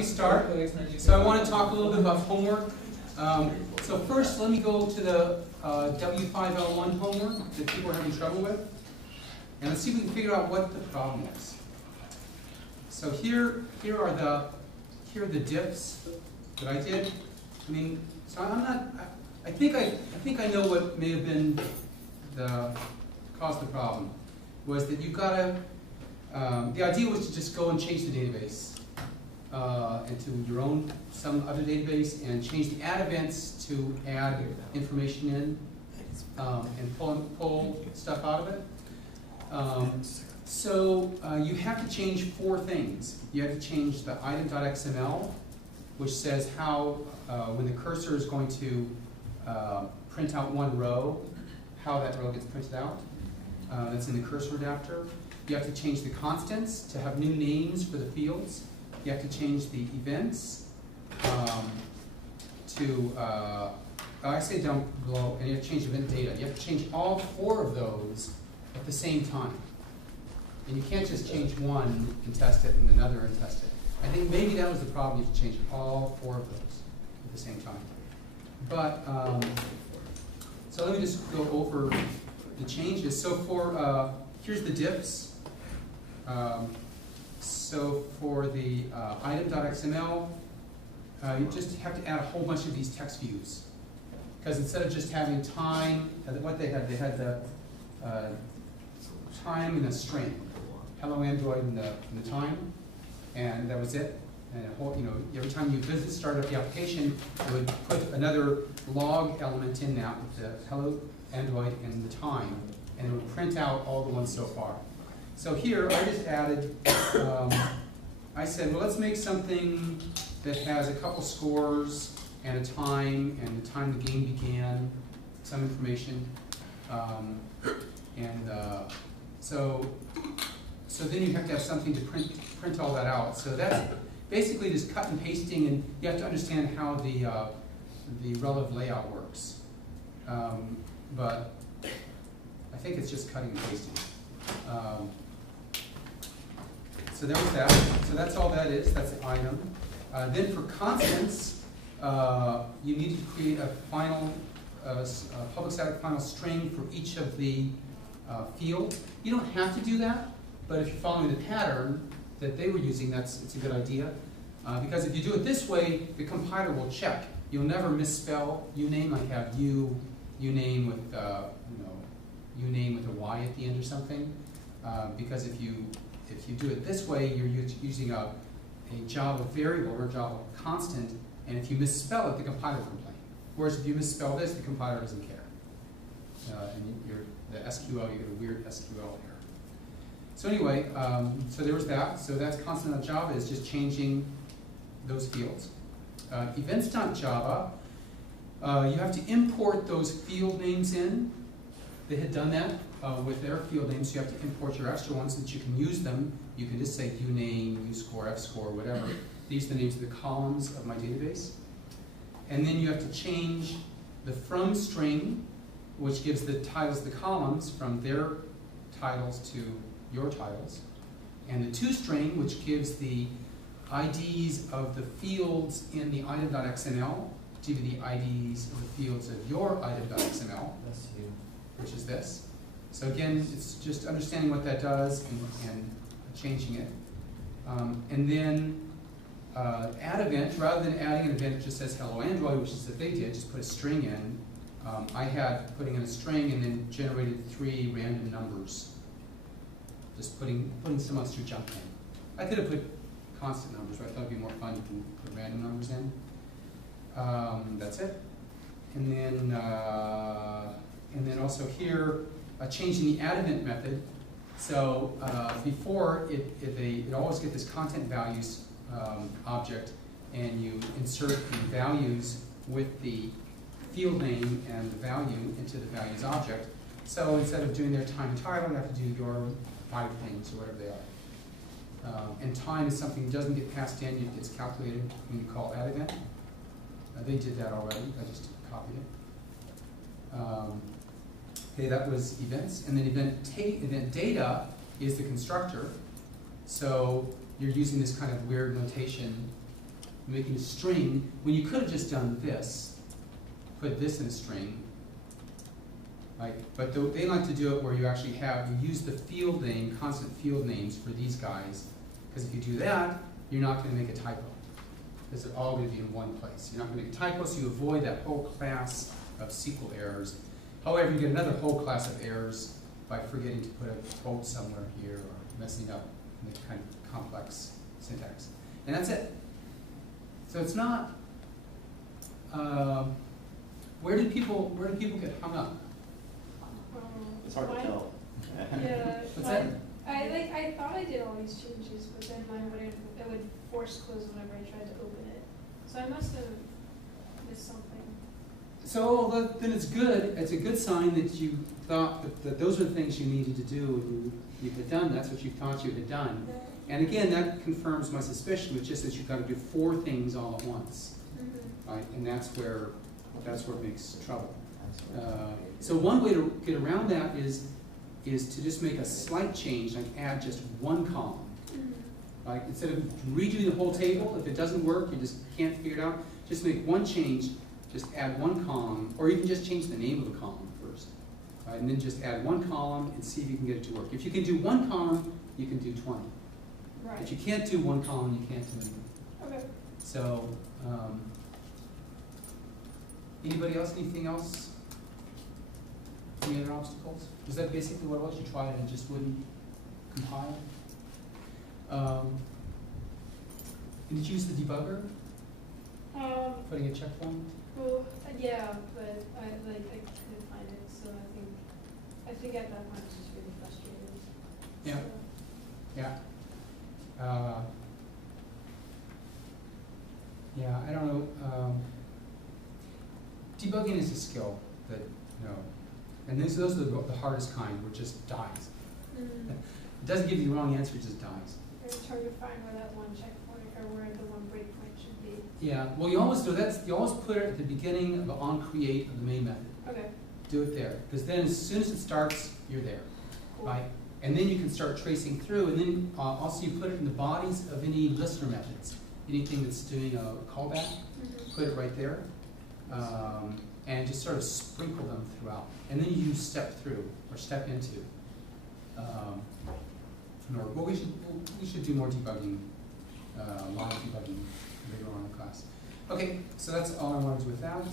we start? So I want to talk a little bit about homework. So first, let me go to the W5L1 homework that people are having trouble with. And let's see if we can figure out what the problem is. So here are the diffs that I did. I mean, so I'm not. I think I know what may have been the cause of the problem. Was that you've got to. The idea was to just go and change the database into your own some other database and change the add events to add information in and pull stuff out of it. So you have to change 4 things. You have to change the item.xml, which says how, when the cursor is going to print out one row, how that row gets printed out. That's in the cursor adapter. You have to change the constants to have new names for the fields. You have to change the events I say down below, and you have to change event data. You have to change all 4 of those at the same time. And you can't just change one and test it and another and test it. I think maybe that was the problem. You have to change all 4 of those at the same time. But, so let me just go over the changes. So for, here's the diffs. So for the item.xml, you just have to add a whole bunch of these text views. Because instead of just having time, what they had the time in a string. Hello Android in the time, and that was it. And a whole, every time you start up the application, it would put another log element in that with the hello Android and the time, and it would print out all the ones so far. So here, I just added, I said, well, let's make something that has a couple scores and a time and the time the game began, some information. So then you have to have something to print all that out. So that's basically just cut and pasting, and you have to understand how the relative layout works. But I think it's just cutting and pasting. So there was that. So that's all that is. That's the item. Then for constants, you need to create a final, public static final string for each of the fields. You don't have to do that, but if you're following the pattern that they were using, it's a good idea. Because if you do it this way, the compiler will check. You'll never misspell uname, like have uname with uname with a y at the end or something. Because if you do it this way, you're using a Java variable or a Java constant, and if you misspell it, the compiler will complain. Whereas if you misspell this, the compiler doesn't care. And the SQL, you get a weird SQL error. So anyway, so there was that. So that's constant.java is just changing those fields. Events.java, you have to import those field names in. They had done that with their field names. You have to import your extra ones so that you can use them. You can just say uname, uscore, fscore, whatever. These are the names of the columns of my database. And then you have to change the from string, which gives the titles of the columns from their titles to your titles. And the to string, which gives the IDs of the fields in the item.xml to be the IDs of the fields of your item.xml, which is this. So again, it's just understanding what that does and changing it. And then add event, rather than adding an event that just says hello Android, which is what they did, just put a string in. I had putting in a string and then generated 3 random numbers. Just putting some extra junk in. I could have put constant numbers, but I thought it'd be more fun to put random numbers in. That's it. And then also here, changing the add event method. So before, it always get this content values object, and you insert the values with the field name and the value into the values object. So instead of doing their time and title, you have to do your 5 things or whatever they are. And time is something that doesn't get passed in, it gets calculated when you call add event. They did that already, I just copied it. Okay, that was events. And then event data is the constructor. So you're using this kind of weird notation making a string, when you could have just done this, put this in a string, right? But they like to do it where you actually you use the field name, constant field names for these guys, because if you do that, you're not going to make a typo, because they're all going to be in one place. You're not going to make a typo, so you avoid that whole class of SQL errors. However, you get another whole class of errors by forgetting to put a quote somewhere here or messing up in the kind of complex syntax. And that's it. So it's not, where did people get hung up? It's hard to tell. Yeah. What's that? I thought I did all these changes, but then it would force close whenever I tried to open it. So I must have missed something. So then it's good. It's a good sign that you thought that those were the things you needed to do and you had done. That's what you thought you had done. And again, that confirms my suspicion, which is that you've got to do 4 things all at once, right? And that's where it makes trouble. So one way to get around that is to just make a slight change, like add just 1 column. Like instead of redoing the whole table, if it doesn't work, you just can't figure it out, just make 1 change, just add 1 column, or you can just change the name of the column first. Right? And then just add 1 column and see if you can get it to work. If you can do 1 column, you can do 20. Right. If you can't do 1 column, you can't do anything. Okay. So, anybody else, anything else? Any other obstacles? Was that basically what it was? You tried it and it just wouldn't compile? Did you use the debugger? Putting a checkpoint? Well, yeah, but I couldn't find it, so I think at that point I was just really frustrated. Yeah. So. Yeah. Yeah, I don't know. Debugging is a skill that, and those are the hardest kind, where it just dies. It doesn't give you the wrong answer, it just dies. It's hard to find where that 1 checkpoint or where the 1 breakpoint should be. Yeah, well, you always do that. You always put it at the beginning of the onCreate of the main method. Okay. Do it there, because then as soon as it starts, you're there, Cool. right? And then you can start tracing through, and then also you put it in the bodies of any listener methods. Anything that's doing a callback, put it right there, and just sort of sprinkle them throughout. And then you step through, or step into. But we should do more debugging, live debugging later on in the class. Okay, so that's all I wanted to do with that.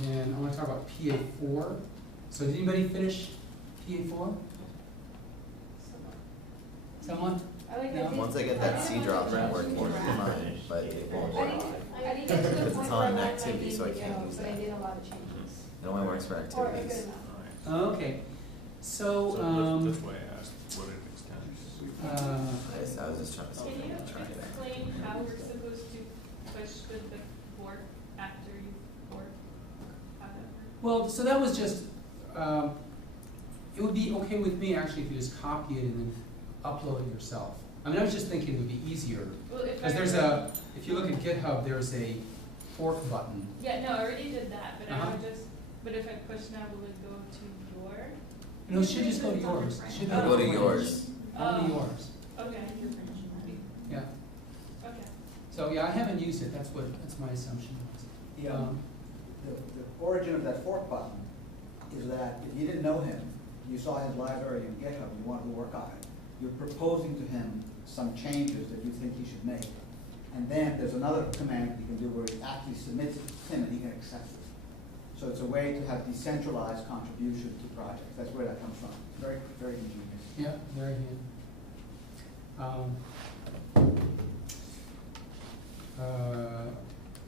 Then I want to talk about PA4. So did anybody finish PA4? Someone? Once I get that C drop right working, fine, but it won't work. I didn't get to the Because point it's where on an I activity, so I can't use but I that. did a lot of changes. It only works for Or a good activities. amount. Okay. So, That's why I asked what it extends. I was just trying to Can you try it. explain how we're supposed to push with the fork after you fork? How that works? well, so that was just, it would be okay with me actually if you just copy it and then upload it yourself. I mean, I was just thinking it would be easier. Well, if Because if you look at GitHub, there's a fork button. Yeah, no, I already did that, but I would Uh-huh. but if I push now, will it go to your? No, it should just go to yours. It should Go to yours. Only yours. Okay. Yeah. Okay. So yeah, I haven't used it. That's my assumption. The origin of that fork button is that if you didn't know him, you saw his library in GitHub, you wanted to work on it, you're proposing to him some changes that you think he should make. And then there's another command you can do where he actually submits it to him and he can accept it. So it's a way to have decentralized contribution to projects. That's where that comes from. Very, very ingenious. Yeah, very good.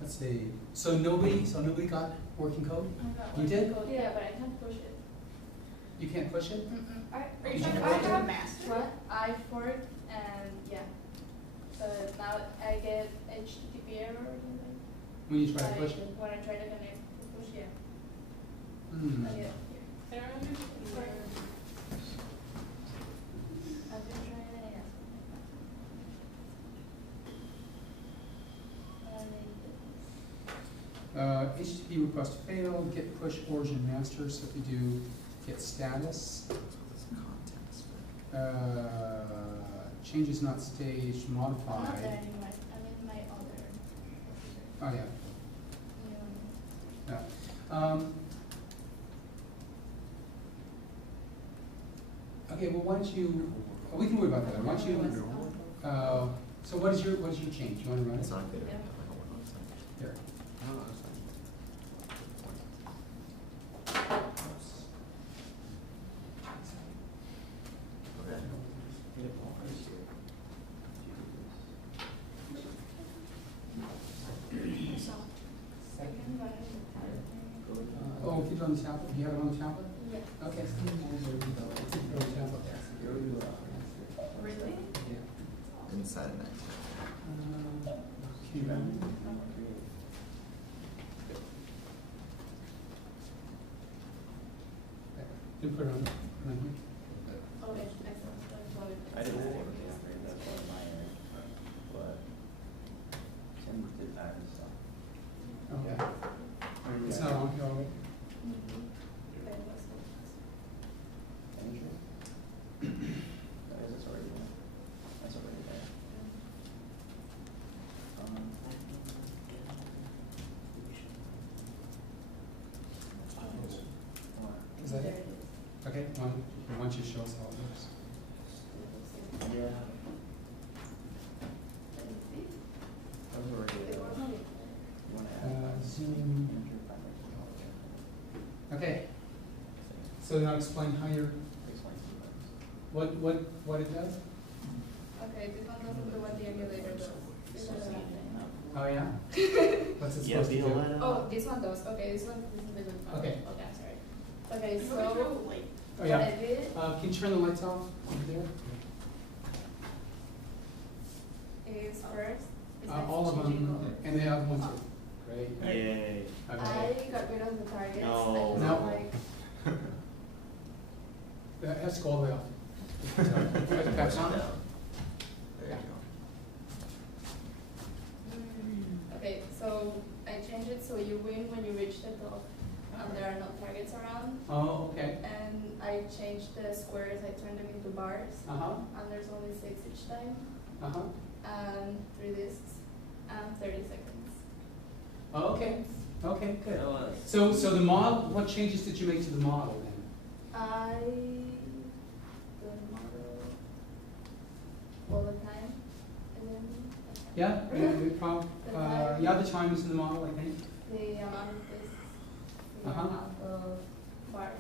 Let's see. So nobody got working code? You did? Yeah, but I can't push it. You can't push it? Are you Did trying you to fork push it? it master? What? I forked and yeah. So now I get HTTP error or something. When you try to push it? When I try to connect to push, yeah. Hmm. I get here. I don't understand. I've been trying it again. HTTP request failed, git push origin master, so if you do git status, changes not staged, I'm not there modified. anymore, I'm in my other. Oh, yeah. Yeah. Yeah. Okay, well, why don't you, we can worry about that. Why don't you, so what is your change? You want to run It's it? not good. Yeah. Here. Okay. Second one. Oh, keep it on the tablet? You have it on the tablet? Yeah. Okay. Keep it on the tablet there. Really? Yeah. Inside and next. Okay. You put it on here. Okay, excellent. That's what it is. I didn't see anything on there, that's one of my errors, but Tim did that and stuff. Okay. It's not on here already? Mhm. Okay, that's good. Are you sure? That is, it's already there. That's already there. Is that There it? it is. Okay, why don't you show us how it looks? Yeah. Let me see. That was already It there. was on it. You wanna add? Zoom. Okay, so now explain how you're, Explain to them. what it does? Okay, this one doesn't do what the emulator does. This one doesn't. Oh, yeah? What's it Yeah, supposed to do? Oh, this one does. Okay, this one isn't the good one. Okay. Okay, I'm sorry. Okay, so Oh, what yeah. I did Can you turn the lights off over there? is first, is All of changing them, color. and the other ones are, great. Yay. I Okay. got rid of the targets. No. I just No. like, That has to go all the way off. That's on? There you go. okay, so I changed it so you win when you reach the top and there are no targets around. Oh, okay. And I changed the squares, I turned them into bars. Uh-huh, And there's only 6 each time. uh-huh. And 3 discs and 30 seconds. Oh, okay, okay, good. That was. So the model, what changes did you make to the model then? The model all the time. And then Yeah, yeah, the time is in the model, I think. the amount of discs, the Uh-huh. amount of bars.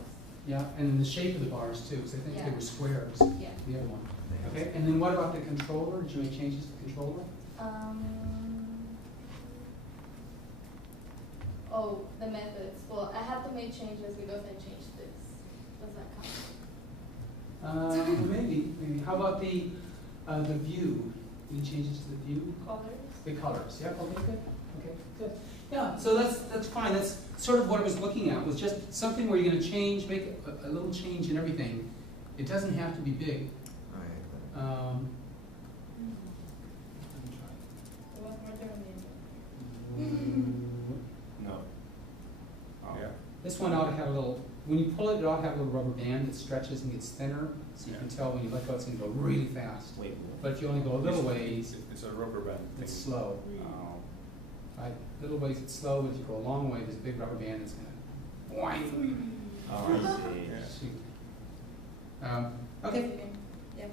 Yeah, and the shape of the bars too, because I think they Yeah. were squares, Yeah. the other one. Okay, and then what about the controller? Did you make changes to the controller? Oh, the methods. Well, I had to make changes because I changed this. Does that count? Maybe. How about the view? Any changes to the view? Colors? The colors, yeah, okay, good, okay, good. Yeah, so that's fine, that's sort of what I was looking at, was just something where you're gonna change, make a little change in everything. It doesn't have to be big. Right. There was more No. Oh. Yeah. This one ought to have a little, when you pull it, it ought to have a little rubber band that stretches and gets thinner, so you can tell when you let go, it's gonna go really fast. Wait. But if you only go a little ways, It's a rubber band thing. it's slow. Oh. Right? Little ways it's slow, but if you go a long way, there's a big rubber band that's gonna whine. Oh, I see. Yeah. Shoot. Okay, Yeah.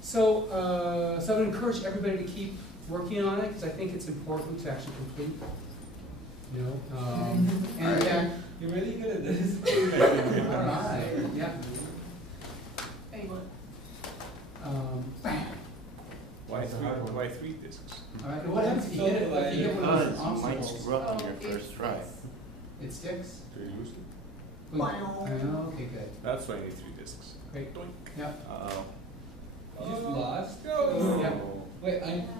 so I would encourage everybody to keep working on it, because I think it's important to actually complete. You know, and in fact, You're really good at this. all right, yeah. Why 3 discs? All right, what happens if you hit it, if you hit one of those Because you might obstacles? screw up on Oh, your first it's- try. It sticks? Do you use it? Okay, good, That's why you need 3 discs. great, Doink. yeah. Uh-oh. You just lost? Yeah.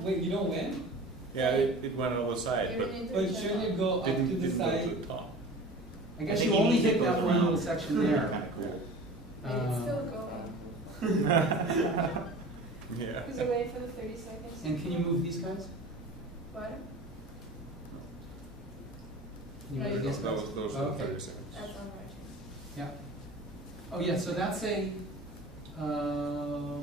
Wait, you don't win? Yeah, it went on the side, You but need to But check shouldn't out. it go up to didn't the go to side? the top. I I guess think you he only needs to hit go that one around. little section there. Kinda cool. It's still going. Yeah. Is it wait for the 30 seconds? And can you move these guys? What? Can you No, move you these can't. guys? Those were Okay. 30 seconds. That's on right. Yeah. Oh, yeah, so that's a, Controller?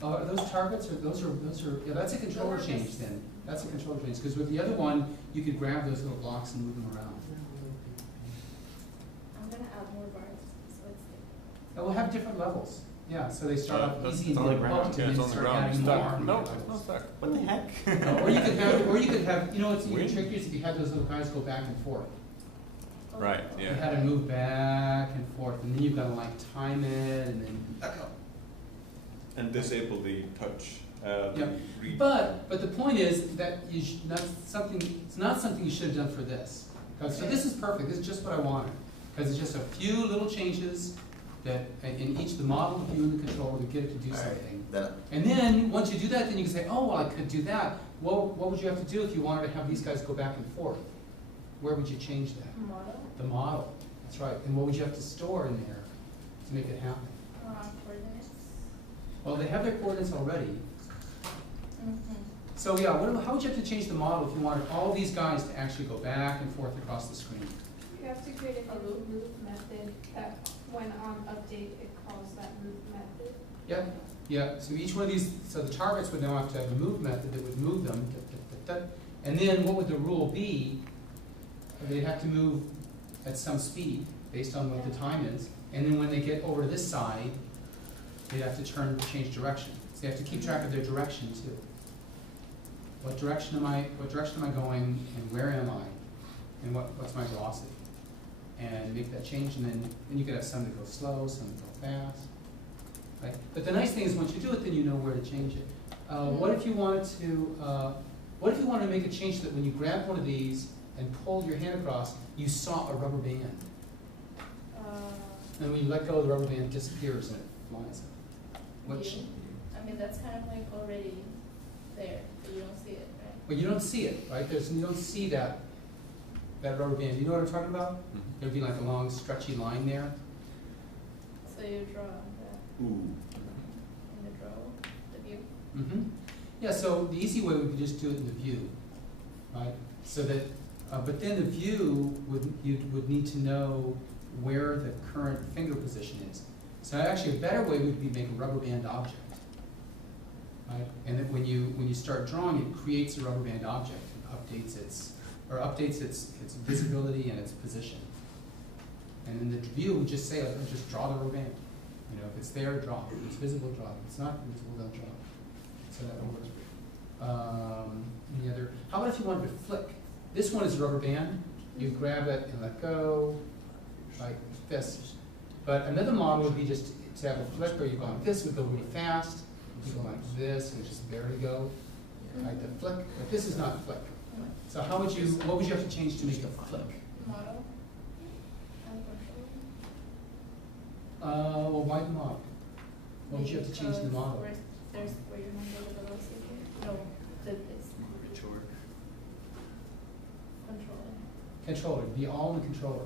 Those targets, or those are, yeah, that's a controller change then. That's a controller change, because with the other one, you could grab those little blocks and move them around. I'm gonna add more bars, so it's And we'll have different levels. Yeah, so they start off That's- easy it's and on get the ground. hooked, Yeah, and it's then on the start ground, adding it's more. stuck. and No, more it's not levels. stuck. What the heck? Or you could have, you know what's even Weird. trickier is if you had those little guys go back and forth. Right, You yeah. had to move back and forth, and then you've got to like time it, and then back up. And disable the touch, the Yep. read. But the point is that you should not something. It's not something you should have done for this. 'Cause- so this is perfect. This is just what I wanted, because it's just a few little changes that in each the model, the view, and the controller to get it to do All right, something. then, And then once you do that, then you can say, oh well, I could do that. Well, what would you have to do if you wanted to have these guys go back and forth? Where would you change that? model, The model. That's right. And what would you have to store in there to make it happen? coordinates. Well, they have their coordinates already. Mm-hmm. So yeah, how would you have to change the model if you wanted all these guys to actually go back and forth across the screen? You have to create a new move method that when on update, it calls that move method. Yep. Yeah. So each one of these, so the targets would now have to have a move method that would move them. And then what would the rule be? They'd have to move at some speed based on what the time is. And then when they get over to this side, they'd have to change direction. So they have to keep track of their direction too. What direction am I going, and where am I, and what's my velocity? And make that change, and then you could have some that go slow, some that go fast. Right? But the nice thing is once you do it, then you know where to change it. What if you wanted to make a change so that when you grab one of these and pull your hand across, you saw a rubber band? And when you let go, the rubber band disappears and it flies. Which, I mean, that's kind of like already there, but you don't see it, right? well, you don't see it, right? You don't see that rubber band. You know what I'm talking about? Mhm. There'd be like a long, stretchy line there. So you draw that ooh, in the draw, the view. Mm-hmm. Yeah, so the easy way would be just do it in the view, right? So that, but then the view you would need to know where the current finger position is. So actually a better way would be make a rubber band object, right? And then when you start drawing, it creates a rubber band object and updates its visibility and its position. And then the view would just say, just draw the rubber band. You know, if it's there, draw it. If it's visible, draw it. If it's not visible, don't draw it. So that will work. Any other? How about if you wanted to flick? This one is a rubber band. You grab it and let go, like this. But another model would be just to have a flick where you go like this, would go really fast. You go like this, and just barely go. Like the flick, but this is not flick. So what would you have to change to make it flick? Model and control. Well, why the model? What would you have to change in the model? Where you remember the velocity? No, it's controlling. Controller, it'd be all in the controller.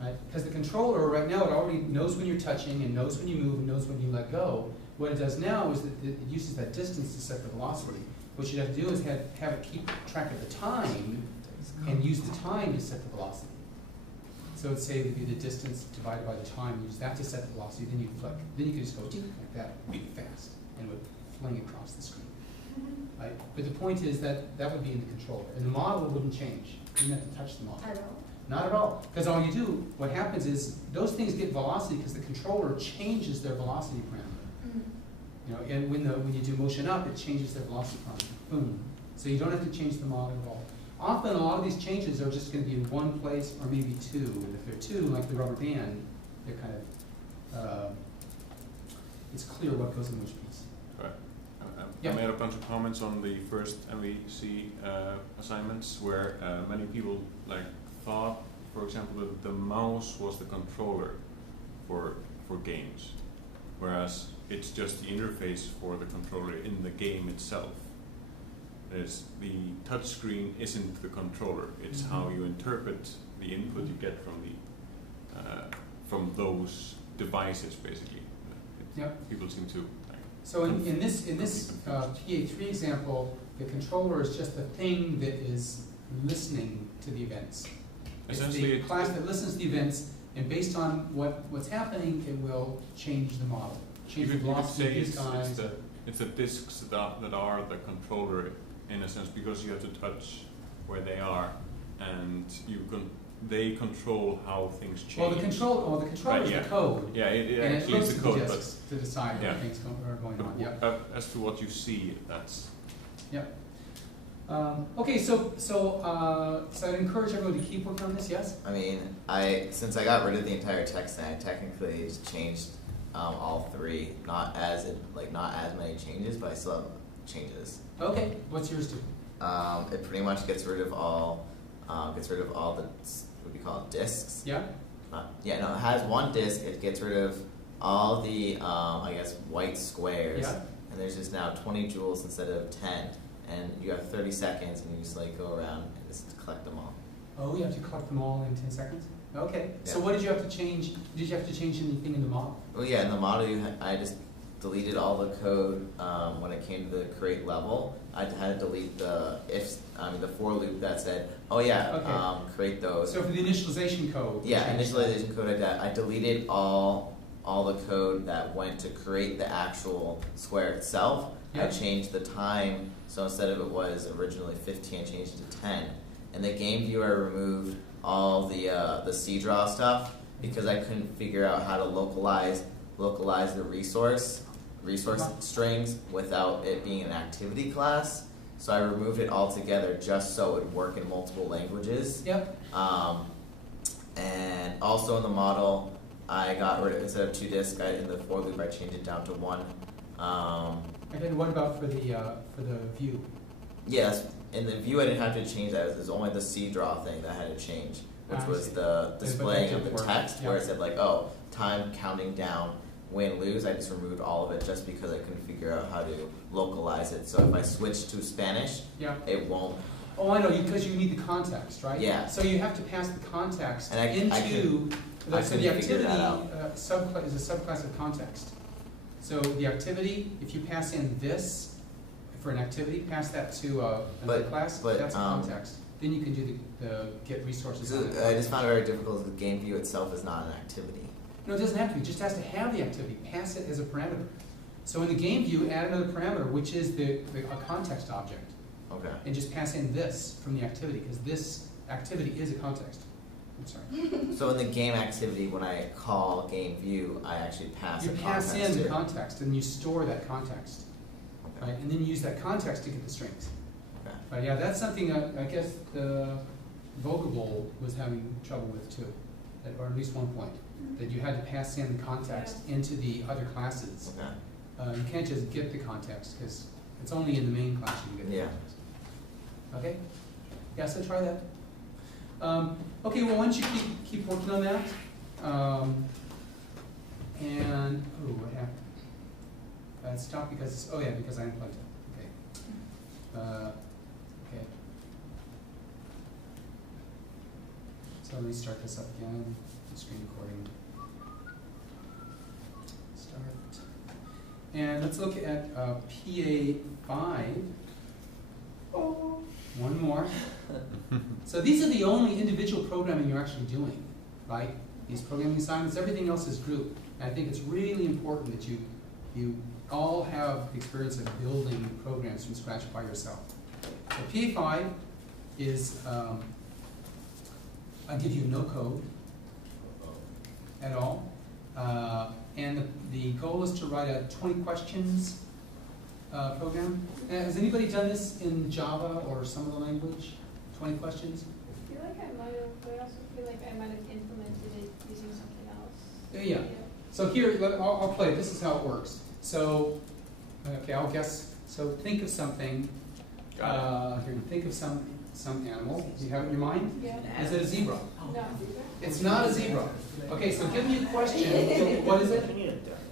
Right? Because the controller right now, it already knows when you're touching and knows when you move and knows when you let go. What it does now is that it uses that distance to set the velocity. What you'd have to do is have it keep track of the time and use the time to set the velocity. So it'd say it would be the distance divided by the time, use that to set the velocity, then you flick. Then you could just go like that, really fast, and it would fling across the screen. Right? But the point is that would be in the controller, and the model wouldn't change. You wouldn't have to touch the model. At all? Not at all. Because all you do, what happens is, those things get velocity because the controller changes their velocity parameter. Mm-hmm. You know, and when you do motion up, it changes their velocity parameter. Boom. So you don't have to change the model at all. Often, a lot of these changes are just going to be in one place or maybe two. And if they're two, like the rubber band, they're kind of, it's clear what goes in which piece. Right. Yeah. I made a bunch of comments on the first MVC assignments where many people thought, for example, that the mouse was the controller for games, whereas it's just the interface for the controller in the game itself. The touch screen isn't the controller; it's how you interpret the input you get from those devices, basically. Yep. People seem to. So in this PA3 example, the controller is just the thing that is listening to the events. It's Essentially, the class that listens to the events And based on what's happening, it will change the model. Change You the could velocity say of these guys. it's the discs that are the controller in a sense, because you have to touch where they are, and they control how things change. Well, the controller Right, is yeah. the code. Yeah, it And it actually looks is at the the code, disks to decide yeah. what things are going on. Yeah. As to what you see, that's Yep. Okay, so I'd encourage everyone to keep working on this. Yes. I mean, since I got rid of the entire text, I technically just changed all three. Not as many changes, but I still have changes. Okay. What's yours do? It pretty much gets rid of all the what do you call it, discs. Yeah. It has one disc. It gets rid of all the I guess white squares. Yeah. And there's just now 20 joules instead of 10. And you have 30 seconds, and you just like go around and just collect them all. Oh, you have to collect them all in 10 seconds? Okay. So Yeah. what did you have to change? Did you have to change anything in the model? Well, yeah, in the model, I just deleted all the code when it came to the create level. I had to delete the for loop that said, oh yeah, Okay. create those. So for the initialization code. you Yeah, changed that. initialization code. I deleted all the code that went to create the actual square itself. I Yep. changed the time, so instead of it was originally 15, I changed it to 10. In the game view, I removed all the C draw stuff because I couldn't figure out how to localize the resource strings without it being an activity class. So I removed it altogether just so it would work in multiple languages. Yep. And also in the model, I got rid of, instead of 2 discs, in the for loop, I changed it down to 1. And then what about for the view? Yes, in the view I didn't have to change that. It was only the C draw thing that I had to change, which I was see. the displaying that of the didn't work. text where Yeah. it said like, oh, time counting down, win, lose. I just removed all of it just because I couldn't figure out how to localize it. So if I switch to Spanish, Yeah. it won't. Oh, I know, because you need the context, right? Yeah. So you have to pass the context And I into, I so couldn't the figure activity that out. subclass is a subclass of context. So the activity, if you pass in this for an activity, pass that to another class, but, that's a context. Then you can do the get resources on it. I just found it very difficult because the game view itself is not an activity. No, it doesn't have to be, it just has to have the activity, pass it as a parameter. So in the game view, add another parameter, which is a context object. Okay. And just pass in this from the activity, because this activity is a context. I'm sorry. So in the game activity, when I call game view, I actually pass You a pass context in the too. context, and you store that context, Okay. right? And then you use that context to get the strings. Okay. But yeah, that's something I guess the Vogable was having trouble with too, or at least one point, that you had to pass in the context into the other classes. Okay. You can't just get the context, because it's only in the main class you can get the Yeah. context. Okay? Yeah, so try that. Okay, well, why don't you keep working on that? And, oh, what happened? It stopped because, because I unplugged it. Okay. Okay. So let me start this up again. Screen recording. Start. And let's look at PA5. Oh. One more. So these are the only individual programming you're actually doing, right? These programming assignments, everything else is group. And I think it's really important that you all have the experience of building programs from scratch by yourself. So PA5 is, I'll give you no code at all. And the goal is to write a 20 questions program. Has anybody done this in Java or some other language? 20 questions? I feel like I might have, but I also feel like I might have implemented it using something else. Yeah. So here, I'll play it. This is how it works. So, okay, I'll guess. So think of something. Here, think of some animal. Do you have it in your mind? Yeah. Is it a zebra? No. It's not a zebra. Okay, so give me a question. What is it?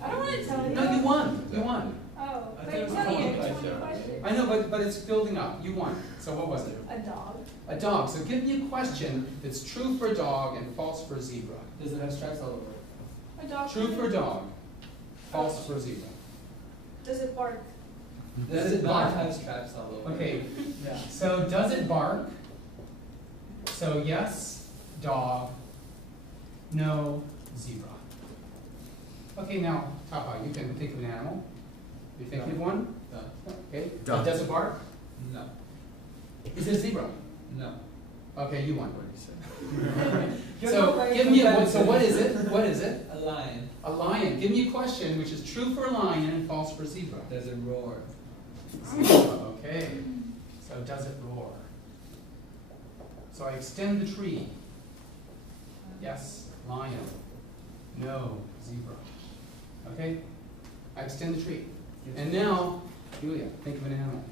I don't want to tell you. No, you won. You won. Oh, I but thought it I'm was telling you, a 20 questions. I know, but it's building up. You won. So what was it? A dog. A dog. So give me a question that's true for a dog and false for a zebra. Does it have stripes all over it? A dog. True for a dog, false for a zebra. Does it bark? Does it not bark? have stripes all over it? Okay, Yeah. so does it bark? So yes, dog. no, zebra. Okay, now, Taha, you can think of an animal. You think of one? No. Okay. Duck. Does it bark? No. Is it a zebra? No. Okay, you won. You're So not very give me a, competitive. so what is it? What is it? A lion. A lion. Give me a question which is true for a lion and false for a zebra. Does it roar? Zebra, okay. So does it roar? So I extend the tree. Yes, lion. No, zebra. Okay? I extend the tree. And now, Julia, think of an animal.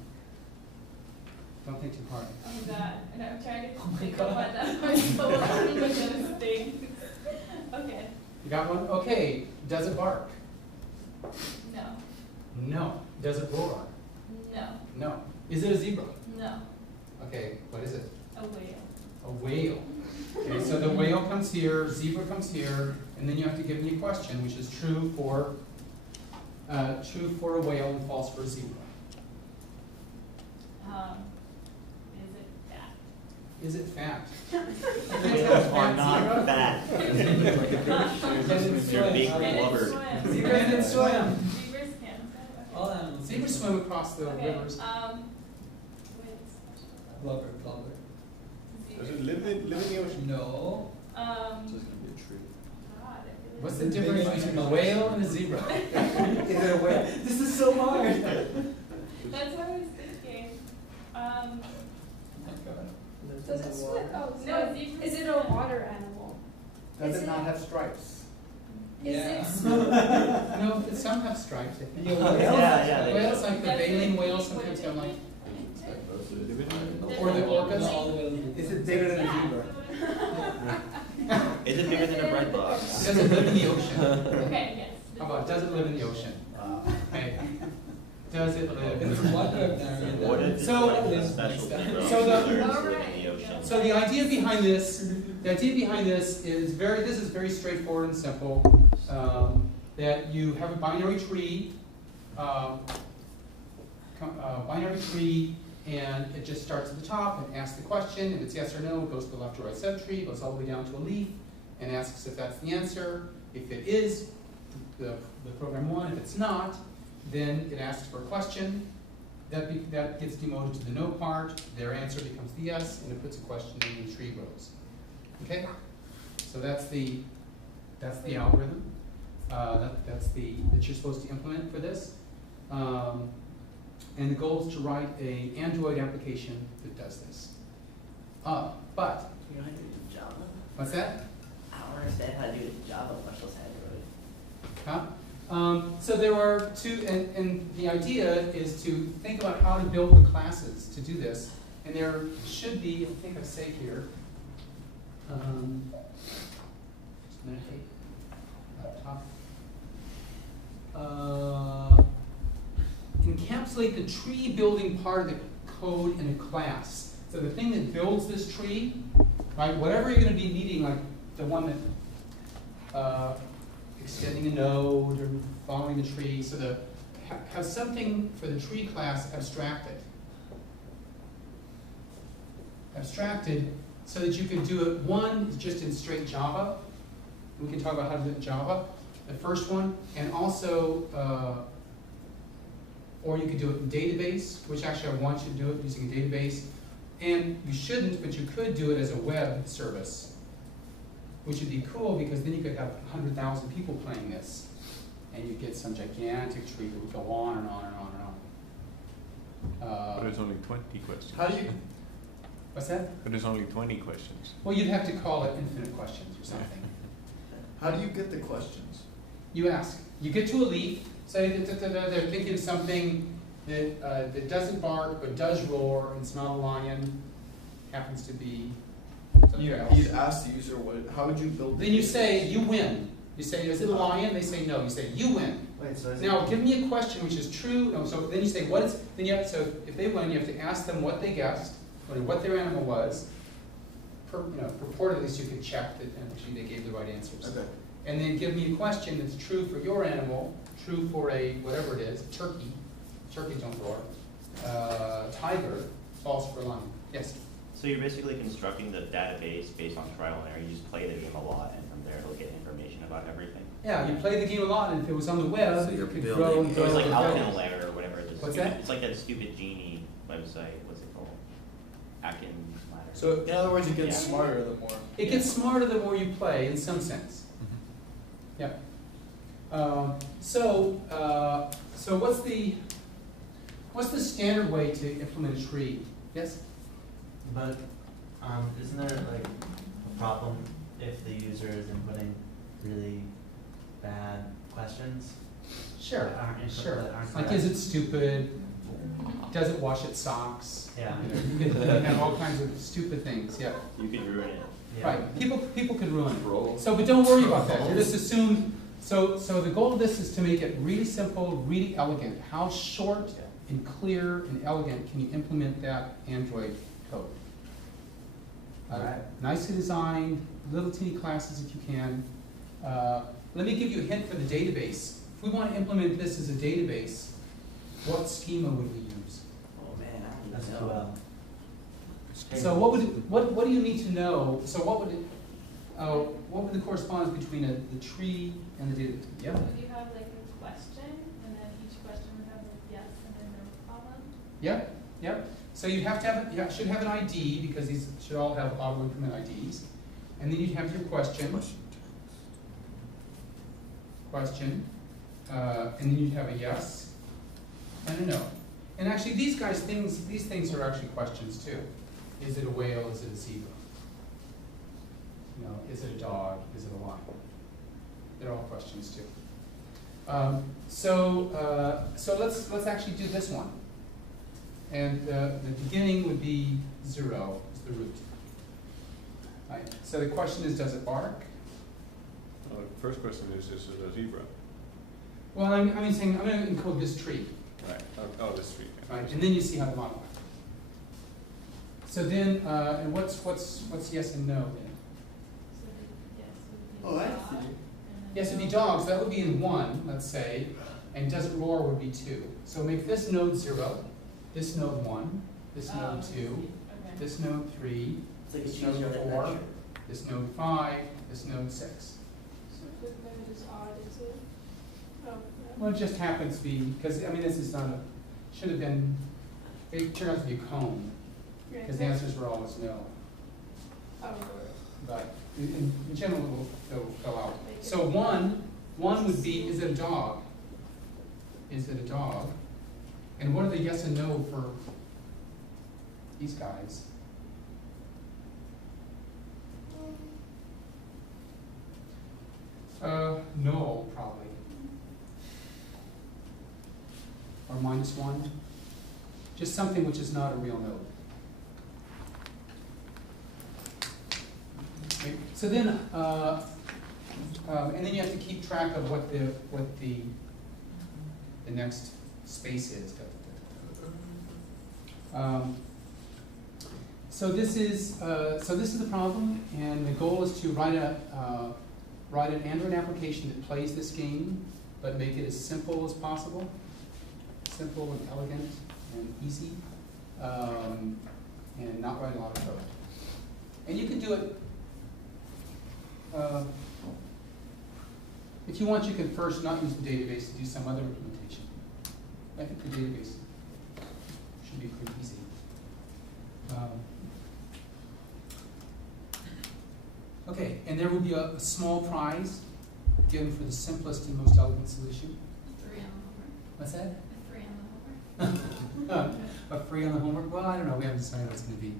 Don't think too hard. Oh god, and I'm trying to think God. of what that was so long with those things. Okay, You got one? Okay. Does it bark? no, No. Does it roar? no, No. Is it a zebra? no, Okay, what is it? a whale. A whale. Okay, so the whale comes here, zebra comes here, and then you have to give me a question which is true for a whale and false for a zebra. Is it fat? Is it fat? Whales are not fat. They're big Can it blubber. swim? Can it swim? Zebras can. All animals. Zebras swim across the Okay, rivers. wait. Blubber, blubber. Does Zebras. it live in the ocean? No. So it's gonna be a tree. God, I feel What's like- the difference between a whale and a zebra? Is it a whale? This is so hard. That's what I was thinking. Oh my god. Does it swim? Oh, No, no. zebras Is it a water animal? Does Is it it- not have stripes? Yeah. No, some have stripes. I think. Yeah, they Whales, do. like the Does it- baleen whales, sometimes have like, Does or the it- orcas. All the way. Is it bigger than a zebra? Is it bigger than a bread box? Does it live in the ocean? Okay, yes. How about, does it live in the ocean? Hey, does it live in It's the water ocean? there. What if it's So- like a special zebra So the- that live in the ocean? So the idea behind this, is very straightforward and simple. That you have a binary tree, and it just starts at the top and asks the question. If it's yes or no, it goes to the left or right subtree, goes all the way down to a leaf, and asks if that's the answer. If it is, the program won. If it's not, then it asks for a question. That gets demoted to the no part. Their answer becomes the yes, and it puts a question in the tree grows. Okay, so that's the algorithm that you're supposed to implement for this. And the goal is to write an Android application that does this. But You know how to do it in Java? what's that? I don't understand how to do it in Java, much less Android. Huh? So there are two, and the idea is to think about how to build the classes to do this. And there should be, I think I say here, just a minute, laptop. Encapsulate the tree building part of the code in a class. So the thing that builds this tree, right, whatever you're going to be needing, like the one that extending a node or following the tree, so have something for the tree class abstracted. Abstracted so that you can do it, one, just in straight Java. We can talk about how to do it in Java, the first one, and also, or you could do it in database, which actually I want you to do it using a database. And you shouldn't, but you could do it as a web service, which would be cool because then you could have 100,000 people playing this. And you get some gigantic tree that would go on and on and on and on. But it's only 20 questions. How do you, What's that? But it's only 20 questions. Well, you'd have to call it infinite questions or something. how do you get the questions? You ask. You get to a leaf, say that they're thinking of something that doesn't bark but does roar, and it's not a lion, happens to be something else. You'd ask the user how would you build the Then you say, you win. You say, is it a lion? They say no. You say, you win. Wait, so is Now, give me a question which is true. No, so then you say, what is, then you have, so if they win, you have to ask them what they guessed, or what their animal was. Purportedly, at least you could check that actually they gave the right answers. Okay. And then give me a question that's true for your animal, true for a, whatever it is, turkey. Turkeys don't roar. Tiger, false for lion. Yes? So you're basically constructing the database based on trial and error. You just play the game a lot, and from there, he'll get information about everything. Yeah, you play the game a lot, and if it was on the web, So you you're could building- grow and So it's grow like and grow. Alkin Lair or whatever. What's that? It's like that stupid genie website. What's it called? Atkins Ladder. So in other words, it gets Yeah. smarter the more. It gets smarter the more you play, in some sense. Mm-hmm. Yeah. So what's the standard way to implement a tree? Yes. But isn't there like a problem if the user is inputting really bad questions? Sure. That aren't input, Sure. that aren't Like, correct? is it stupid? Does it wash its socks? Yeah. You can have all kinds of stupid things. Yeah. You can ruin it. Yeah. Right. People can ruin it. So, but don't worry about that. You just assume. So the goal of this is to make it really simple, really elegant. How short and clear and elegant can you implement that Android code? Nicely designed, little teeny classes if you can. Let me give you a hint for the database. If we want to implement this as a database, what schema would we use? Oh man, that's SQL. So what do you need to know? So what would the correspondence between the tree and the database? Yeah. Would you have like a question, and then each question would have like yes and then no column? Yep. Yep. So you should have an ID, because these should all have auto increment IDs, and then you'd have your question, and then you'd have a yes and a no. And actually, these things are actually questions too. Is it a whale? Is it a zebra? You know, is it a dog? Is it a lion? They're all questions too. So let's actually do this one. And the beginning would be 0, is the root. Right. So the question is, does it bark? The first question is it a zebra? Well, I'm saying I'm going to encode this tree. Right. Oh, this tree. Right. And then you see how to modify. So then, and what's yes and no then? So the yes would be Oh, I dog, see. and then Yes, it'd be no. dogs. That would be in 1, let's say, and does it roar would be 2. So make this node 0, this node 1, this Oh, node I see. 2, Okay. this node 3, It's like a this choose your node own 4, adventure. this node 5, this node 6. So fifth node is odd, is it? Oh, no. Well, it just happens to be, because, I mean, this is not a, should have been, it turned out to be a cone, Right, because the that's- answers were always no. Oh, Lord. But in general, it'll go out. So one would be, is it a dog? Is it a dog? And what are the yes and no for these guys? No, probably. Or -1. Just something which is not a real node. Okay. So then, and then you have to keep track of what the next space is. So this is the problem, and the goal is to write an Android application that plays this game, but make it as simple as possible, simple and elegant and easy, and not write a lot of code. And you can do it. If you want, you can first not use the database and do some other implementation. I think the database should be pretty easy. Okay, and there will be a small prize given for the simplest and most elegant solution. 3 on the homework. What's that? 3 on the homework. A free on the homework? Well, I don't know. We haven't decided what it's going to be.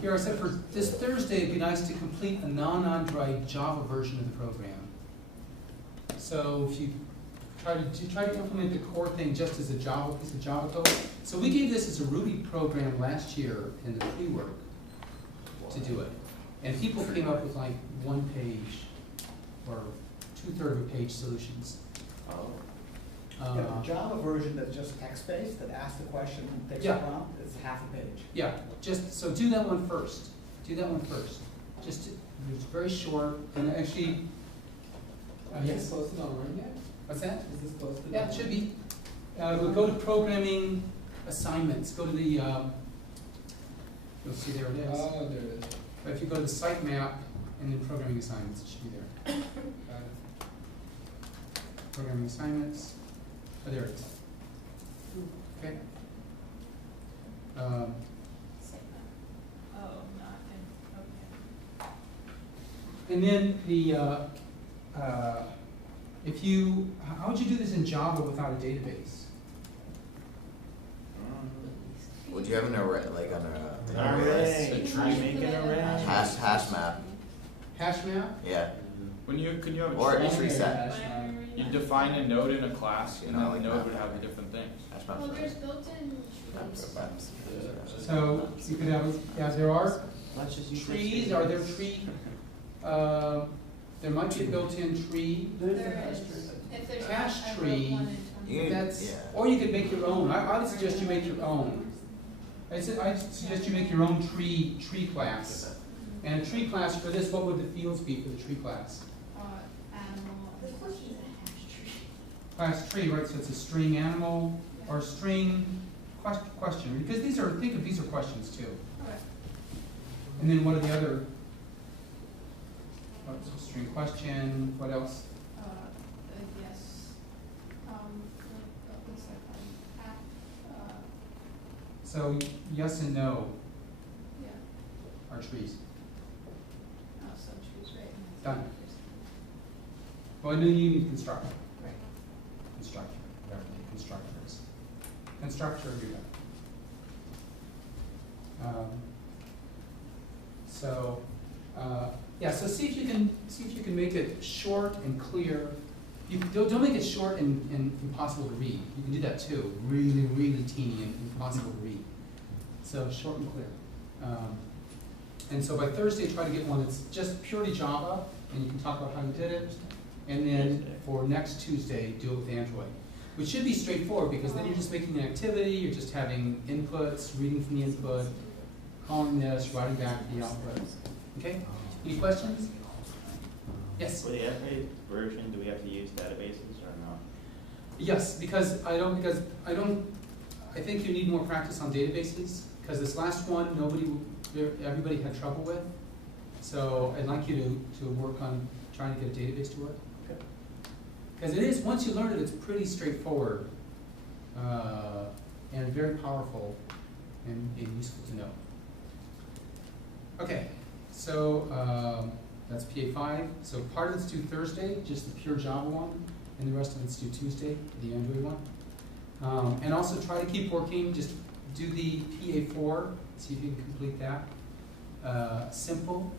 Here I said for this Thursday, it'd be nice to complete a non-Android Java version of the program. So if you try to implement the core thing just as a Java piece of Java code. So we gave this as a Ruby program last year in the pre-work to do it. And people came up with like 1 page or 2/3 of a page solutions. Oh. Yeah, the Java version that's just text-based, that asks the question and takes Yeah. a prompt, is half a page. Yeah, so do that one first. Do that one first. It's very short, and actually, Is yes. this posted online yet? What's that? Is this posted? Yeah, it should be. We'll go to programming assignments. Go to the You'll see there it is. Oh, there it is. But if you go to the site map and then programming assignments, it should be there. Got it. Programming assignments. Oh, there it is. Okay. Oh, not in, okay. And then the, if you, how would you do this in Java without a database? Would you have an array, like on An a array. Try Make an array. hash map? Hash map? Yeah. When you could you have a Or tree, a tree set. you define a node in a class, You and know, then like the node that. would have different things. Hash Well, maps. there's built-in trees. So you could have, yeah, there are Let's just use trees, this. are there tree, there might be a built-in tree. There is, if there's Hash I wrote tree. 1 and 20. You- That's, yeah. or you could make your own. I would suggest you make your own. I suggest you make your own tree class. And a tree class for this, what would the fields be for the tree class? Animal. Of course he's a hash tree. Class tree, right, so it's a string animal or string question, because these are, think of these are questions too. Okay. And then what are the other? Oh, so string question, what else? Yes. What's that called? So yes and no Yeah. are trees. Some trees, right? Done. Well, and then you need constructor. Right. Constructor, whatever the constructor is. Constructor, you're done. Yeah, so see if you can make it short and clear. You don't make it short and impossible to read. You can do that too. Really, really teeny and impossible to read. So short and clear. And so by Thursday, try to get one that's just purely Java, and you can talk about how you did it. And then for next Tuesday, do it with Android, which should be straightforward because then you're just making an activity, you're just having inputs, reading from the input, calling this, writing back the output. Okay? Any questions? Yes? For the upgrade version, do we have to use databases or not? Yes, because I think you need more practice on databases, because this last one, everybody had trouble with. So I'd like you to work on trying to get a database to work. Because it is, once you learn it, it's pretty straightforward and very powerful and useful to know. Okay, so that's PA5. So part of it's due Thursday, just the pure Java one, and the rest of it's due Tuesday, the Android one. And also try to keep working, just do the PA4, see if you can complete that. Simple,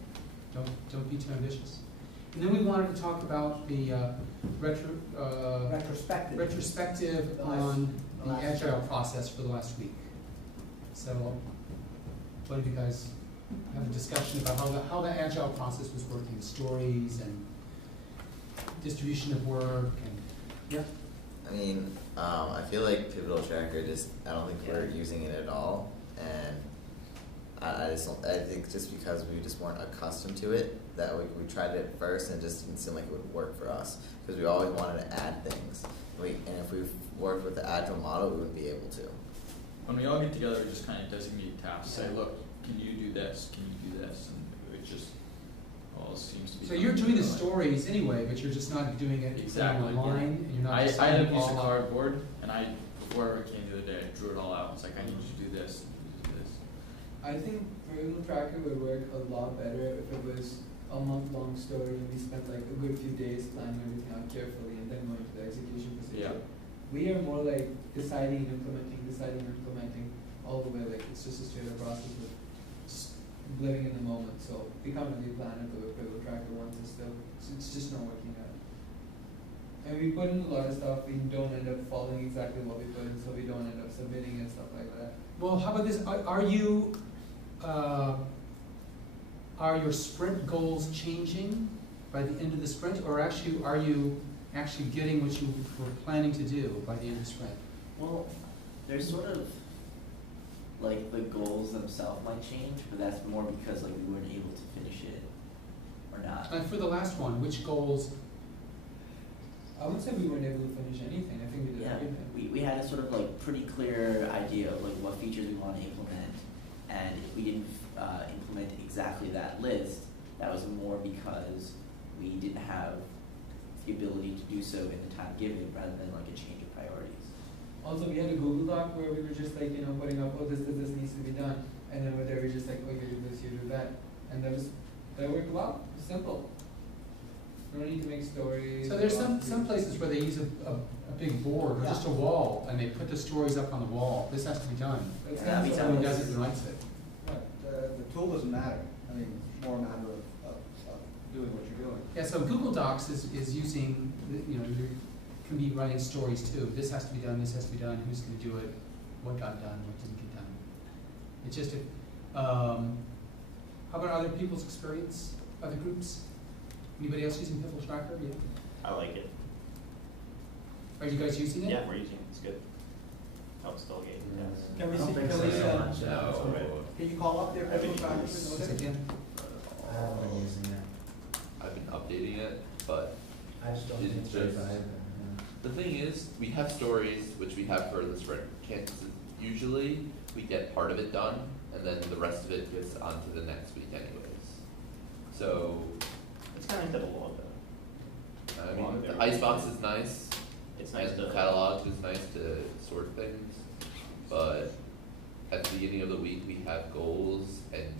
don't be too ambitious. And then we wanted to talk about the retrospective on the agile process for the last week. So, what did you guys have a discussion about how the agile process was working, stories and distribution of work and yeah. I mean, I feel like Pivotal Tracker I don't think we're using it at all, and I think just because we just weren't accustomed to it, that we tried it first and it just didn't seem like it would work for us, because we always wanted to add things. And if we worked with the Agile model, we wouldn't be able to. When we all get together, we just kind of designate tasks. Say, look, can you do this? Can you do this? And it just all seems to be. So you're doing the stories anyway, but you're just not doing it Exactly. online, and you're not. I just had a doing piece all of out. cardboard, and before I came the other day, I drew it all out. It's like, I need you to do this, and do this. I think Pivotal Tracker would work a lot better if it was a month-long story and we spent like a good few days planning everything out carefully and then going to the execution procedure. Yeah. We are more like deciding and implementing all the way. Like it's just a straight up process of just living in the moment. So we can't really plan it the way Pivotal Tracker wants us to. So it's just not working out. And we put in a lot of stuff. We don't end up following exactly what we put in, so we don't end up submitting and stuff like that. Well, how about this? Are your sprint goals changing by the end of the sprint, or are you actually getting what you were planning to do by the end of the sprint? Well, there's sort of like the goals themselves might change, but that's more because like we weren't able to finish it or not. And for the last one, which goals? I would say we weren't able to finish anything. I think we did everything. We had a sort of like pretty clear idea of like what features we want to implement, And if we didn't implement exactly that list, that was more because we didn't have the ability to do so in the time given rather than like a change of priorities. Also, we had a Google Doc where we were just like, putting up, oh, this needs to be done. And then there we just like, oh, you do this, you do that. And that worked well, it was simple. No need to make stories. So there's some places where they use a big board or just a wall, and they put the stories up on the wall. This has to be done. That's Yeah, kind of Someone does it and writes it. But the tool doesn't matter. I mean, it's more a matter of doing what you're doing. Yeah, so Google Docs is using, you can be writing stories too. This has to be done, this has to be done, who's going to do it, what got done, what didn't get done. It's just how about other people's experience, other groups? Anybody else using Pivotal Tracker? Yeah. I like it. Are you guys using it? Yeah, we're using it. It's good. Helps delegate. Yes. Can we I don't see, think can so we, so much. No. can you call up their I've been Pivotal Tracker? using Say again? I haven't been using it. I've been updating it, but I just don't think It's it's very just- valuable. the thing is, we have stories which we have for the sprint chances. Usually, we get part of it done, and then the rest of it gets onto the next week anyways. So, It's kind of like double log though. I mean, the icebox is nice, It's nice and to the catalog is nice to sort things, but at the beginning of the week, we have goals, and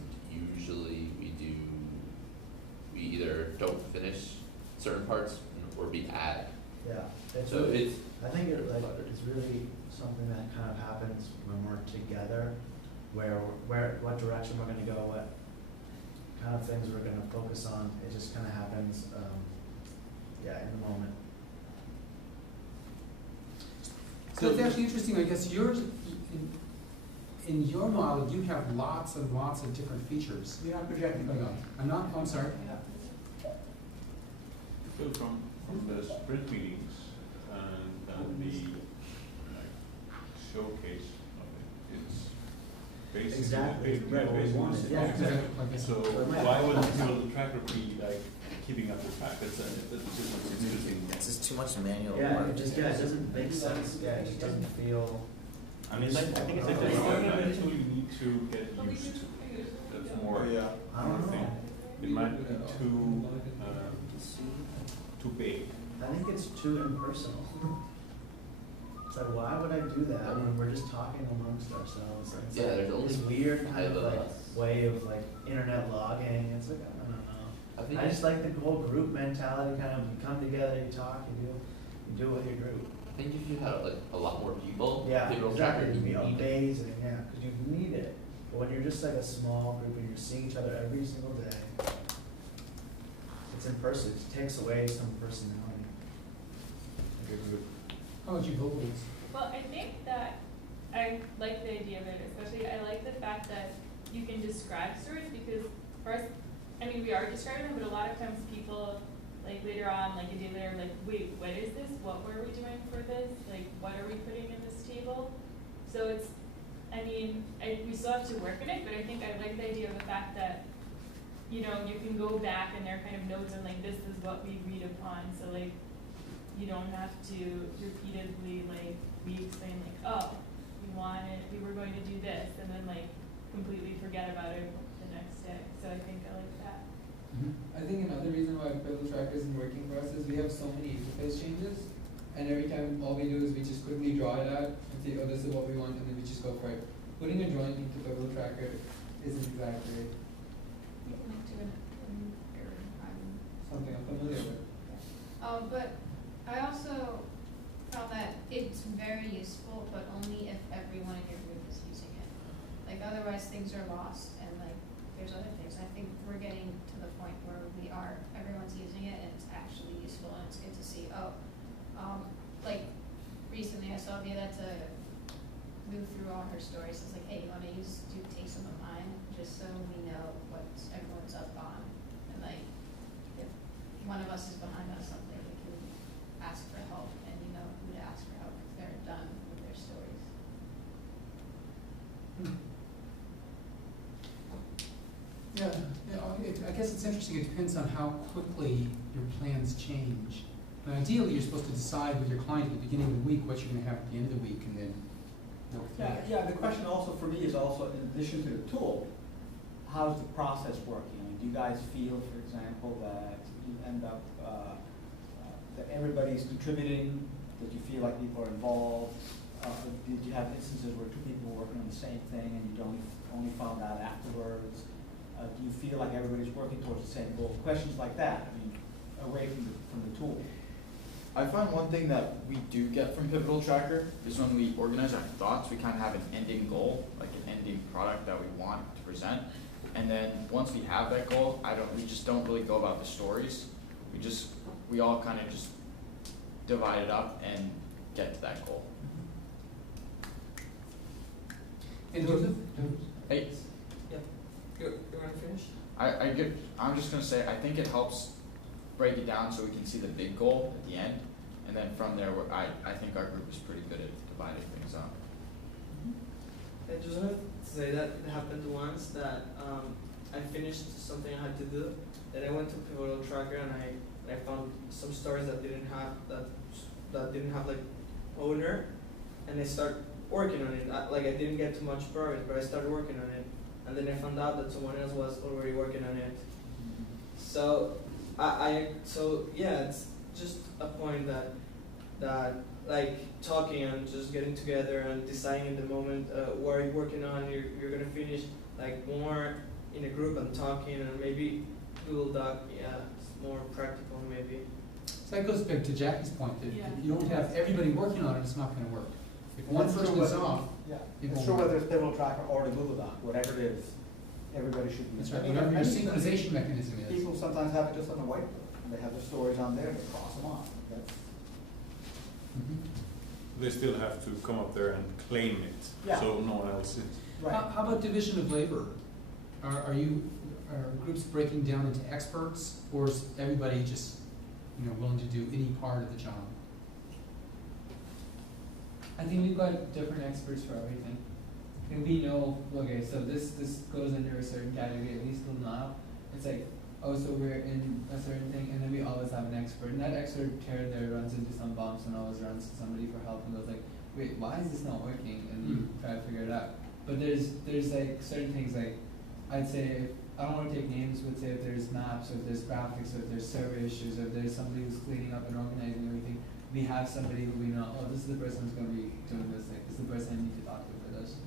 usually we either don't finish certain parts or we add. Yeah, it's So really, it's, I think it's really something that kind of happens when we're together, where what direction we're gonna go, what kind of things we're gonna focus on. It just kind of happens, in the moment. So it's actually interesting, I guess yours, in your model, you have lots and lots of different features. You're not projecting. going on. I'm sorry. So from the sprint meetings and the showcase of it, it's basically Exactly, yeah, what we basically wanted, the yeah. same. Okay. So why would the tracker be like keeping up with track? It's interesting. It's just too much manual Yeah, work. it doesn't make sense. Yeah, it just doesn't feel. I mean, I think it's a good It's not one. until you need to get used to. That's more. I don't thing. know. It might be too big. I think it's too impersonal. It's like, why would I do that when we're just talking amongst ourselves? It's Yeah, like there's only this weird kind of five of like us. way of like internet logging. It's like, I don't know. I think I just like the whole group mentality. Kind of, you come together, you talk, you do it with your group. I think if you had like a lot more people, Yeah, Pivotal exactly. Tracker, It'd be you need it. amazing. Yeah, because you need it. But when you're just like a small group and you're seeing each other every single day, it's in person. It takes away some personality of your group. How about you, Goldblitz? Well, I think that I like the idea of it, especially I like the fact that you can describe stories because first, I mean, we are describing them, but a lot of times people, like later on, like a day later, like, wait, what is this? What were we doing for this? Like, what are we putting in this table? So it's, I mean, we still have to work on it, but I think I like the idea of the fact that, you can go back and there are kind of notes and like, this is what we agreed upon. So like, you don't have to repeatedly like re-explain like, oh, we were going to do this, and then like completely forget about it the next day. So I think I like that. I think another reason why Pivotal Tracker isn't working for us is we have so many interface changes, and every time all we do is we just quickly draw it out and say, oh, this is what we want, and then we just go for it. Putting a drawing into Pivotal Tracker isn't exactly You can like do an something I'm familiar with. But I also found that it's very useful, but only if everyone in your group is using it. Like otherwise things are lost and like there's other things. I think we're getting to the point where everyone's using it and it's actually useful and it's good to see, like recently I saw Via to move through all her stories. It's like, hey, you wanna take some of mine just so we know what everyone's up on. And like if one of us is behind on something, we can ask for help and you know who to ask for help because they're done with their stories. Yeah, I guess it's interesting. It depends on how quickly your plans change. But ideally, you're supposed to decide with your client at the beginning of the week what you're going to have at the end of the week, and then No. Yeah, the question also for me is also, in addition to the tool, how's the process working? I mean, do you guys feel, for example, that you end up, that everybody's contributing, that you feel like people are involved? Did you have instances where two people were working on the same thing and you only found out afterwards? Do you feel like everybody's working towards the same goal? Questions like that, I mean, away from the tool. I find one thing that we do get from Pivotal Tracker is when we organize our thoughts, we kind of have an ending goal, like an ending product that we want to present. And then once we have that goal, we just don't really go about the stories. We all kind of just divide it up and get to that goal. And Joseph? Hey, You want to finish? I'm just gonna say, I think it helps break it down so we can see the big goal at the end, and then from there, I think our group is pretty good at dividing things up. I just wanted to say that it happened once that I finished something I had to do. Then I went to Pivotal Tracker and I found some stories that didn't have like owner, and I started working on it. I didn't get too much progress, but I started working on it, and then I found out that someone else was already working on it. So it's just a point that like talking and just getting together and deciding in the moment what are you working on. You're gonna finish like more in a group and talking, and maybe Google Doc. Yeah, it's more practical maybe. So that goes back to Jackie's point, that Yeah. if you don't have everybody working on it, it's not gonna work. If one That's person true is whether- off, Yeah, it it's won't true work. whether it's Pivotal Tracker or the Google Doc, whatever it is, everybody should be. That's right, I mean, whatever your many- synchronization mechanism is. People sometimes have it just on a whiteboard, and they have their stories on there, they cross them off. That's, Mhm. They still have to come up there and claim it, Yeah. so no one else is. right. How about division of labor? Are groups breaking down into experts, or is everybody just, willing to do any part of the job? I think we've got different experts for everything. And we know, okay, so this goes under a certain category, at least till now. It's like, oh, so we're in a certain thing, and then we always have an expert. And that expert here there runs into some bumps and always runs to somebody for help and goes like, wait, why is this not working? And you try to figure it out. But there's like certain things like, I'd say, I don't want to take names, but say if there's maps, or if there's graphics, or if there's server issues, or if there's somebody who's cleaning up and organizing everything, we have somebody who we know, oh, this is the person who's going to be doing this thing. This is the person I need to talk to for this.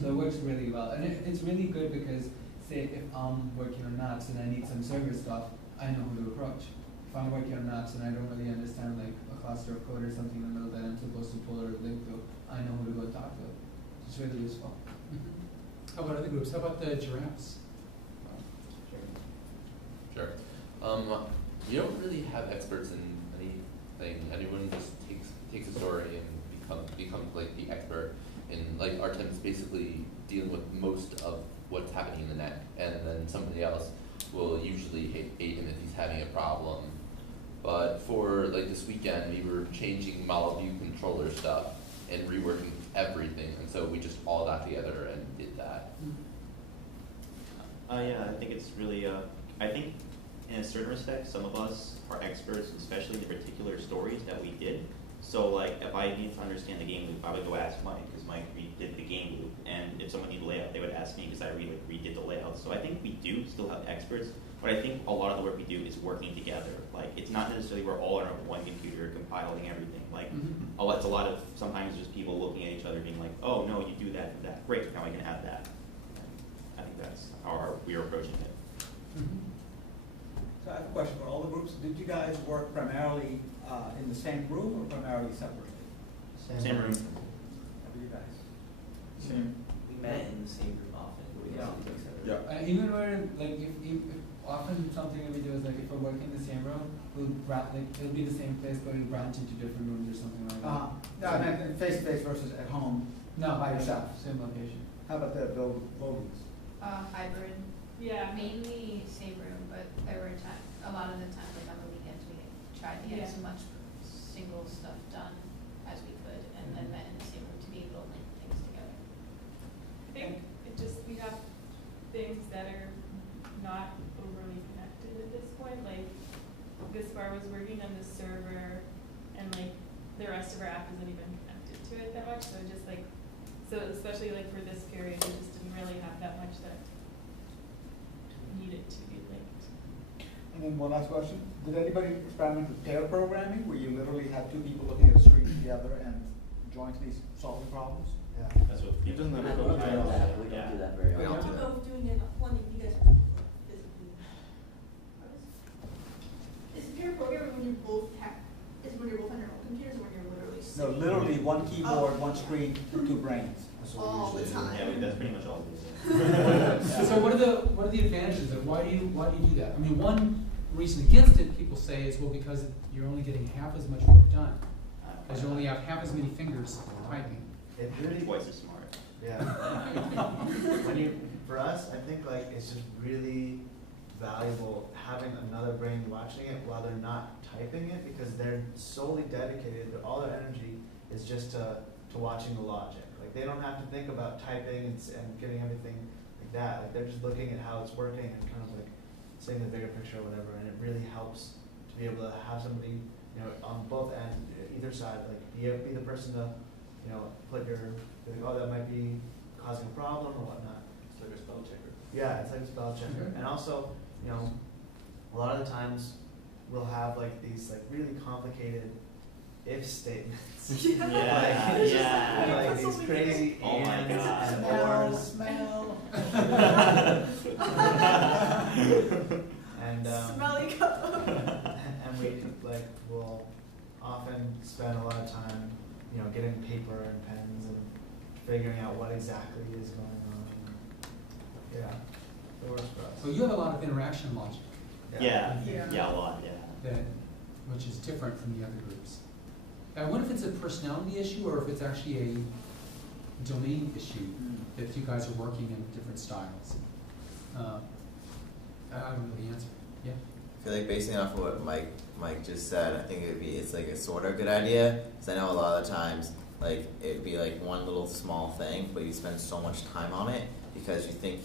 So it works really well. And it's really good because, say, if I'm working on maps and I need some server stuff, I know who to approach. If I'm working on maps and I don't really understand like a cluster of code or something in the middle that I'm supposed to pull or link to, I know who to go talk to. It's really useful. How about other groups? How about the giraffes? Sure. We don't really have experts in anything. Anyone just takes a story and becomes like the expert. And like Artem's basically dealing with most of what's happening in the net, and then somebody else will usually aid him if he's having a problem. But for like this weekend, we were changing model view controller stuff and reworking everything, and so we just all got together and did that. Yeah, I think it's really, I think in a certain respect, some of us are experts, especially in the particular stories that we did. So like, if I need to understand the game loop, I would go ask Mike, because Mike redid the game loop. And if someone needed layout, they would ask me, because I redid the layout. So I think we do still have experts, but I think a lot of the work we do is working together. Like, it's not necessarily we're all on one computer compiling everything. Like, it's a lot of, sometimes just people looking at each other being like, oh no, you do that, great, now I can add that. I think that's how we're approaching it. So I have a question for all the groups. Did you guys work primarily in the same room or primarily separately? Same room. How do you guys? Same. We met in the same room often. We Yeah. got to each other. Yeah. Even where, like, if often something that we do is like, if we're working in the same room, it'll be the same place, but we'll branch into different rooms or something like that. No, I meant face-to-face versus at home. No, by yourself. Same location. How about the buildings? Hybrid. Yeah. Mainly same room, but there were a lot of the time, like on the weekends, we tried to get Yeah. as much single stuff done as we could, and then met in the same room to be able to link things together. I think it just, we have things that are not overly connected at this point. Like, Gaspar was working on the server, and like the rest of our app isn't even connected to it that much. So just like So especially like for this period, we just didn't really have that much that needed to be linked. And then one last question, did anybody experiment with pair programming, where you literally had two people looking at a screen together and jointly solving problems? Yeah. That's what You've done that We a don't couple do times. that, we don't do that very We often. don't do that. know if doing it one of you guys are physically. Is peer programming when you both have, is when you're both on your own computers or when you're literally No, sitting? literally one keyboard, one screen, two brains. That's what we All the usually do. time. Yeah, that's pretty much all it is. So what are the advantages of why do you do that? I mean, one reason against it, people say, is well because you're only getting half as much work done, because you only have half as many fingers typing. It really, Twice as smart. yeah. For us, I think like it's just really valuable having another brain watching it while they're not typing it, because they're solely dedicated, all their energy is just to watching the logic. Like they don't have to think about typing and getting everything like that. Like they're just looking at how it's working and kind of like seeing the bigger picture or whatever, and it really helps to be able to have somebody, you know, on both ends, either side, like be the person to, you know, put your, oh, that might be causing a problem or whatnot. It's like a spell checker. Yeah, it's like a spell checker. And also, you know, a lot of the times we'll have like these like really complicated if statements. Yeah. Like these crazy Oh my ands God. and ors. Smell. And Smelly cup. and we like will often spend a lot of time, you know, getting paper and pens and figuring out what exactly is going on. Yeah, it works for us. So you have a lot of interaction logic, Yeah, Yeah. yeah, a lot, yeah. which is different from the other groups. I wonder if it's a personality issue or if it's actually a domain issue that you guys are working in different styles. I don't know the answer. Yeah. I feel like basing off of what Mike just said, I think it's like a sort of good idea, because I know a lot of times like it'd be like one little small thing, but you spend so much time on it because you think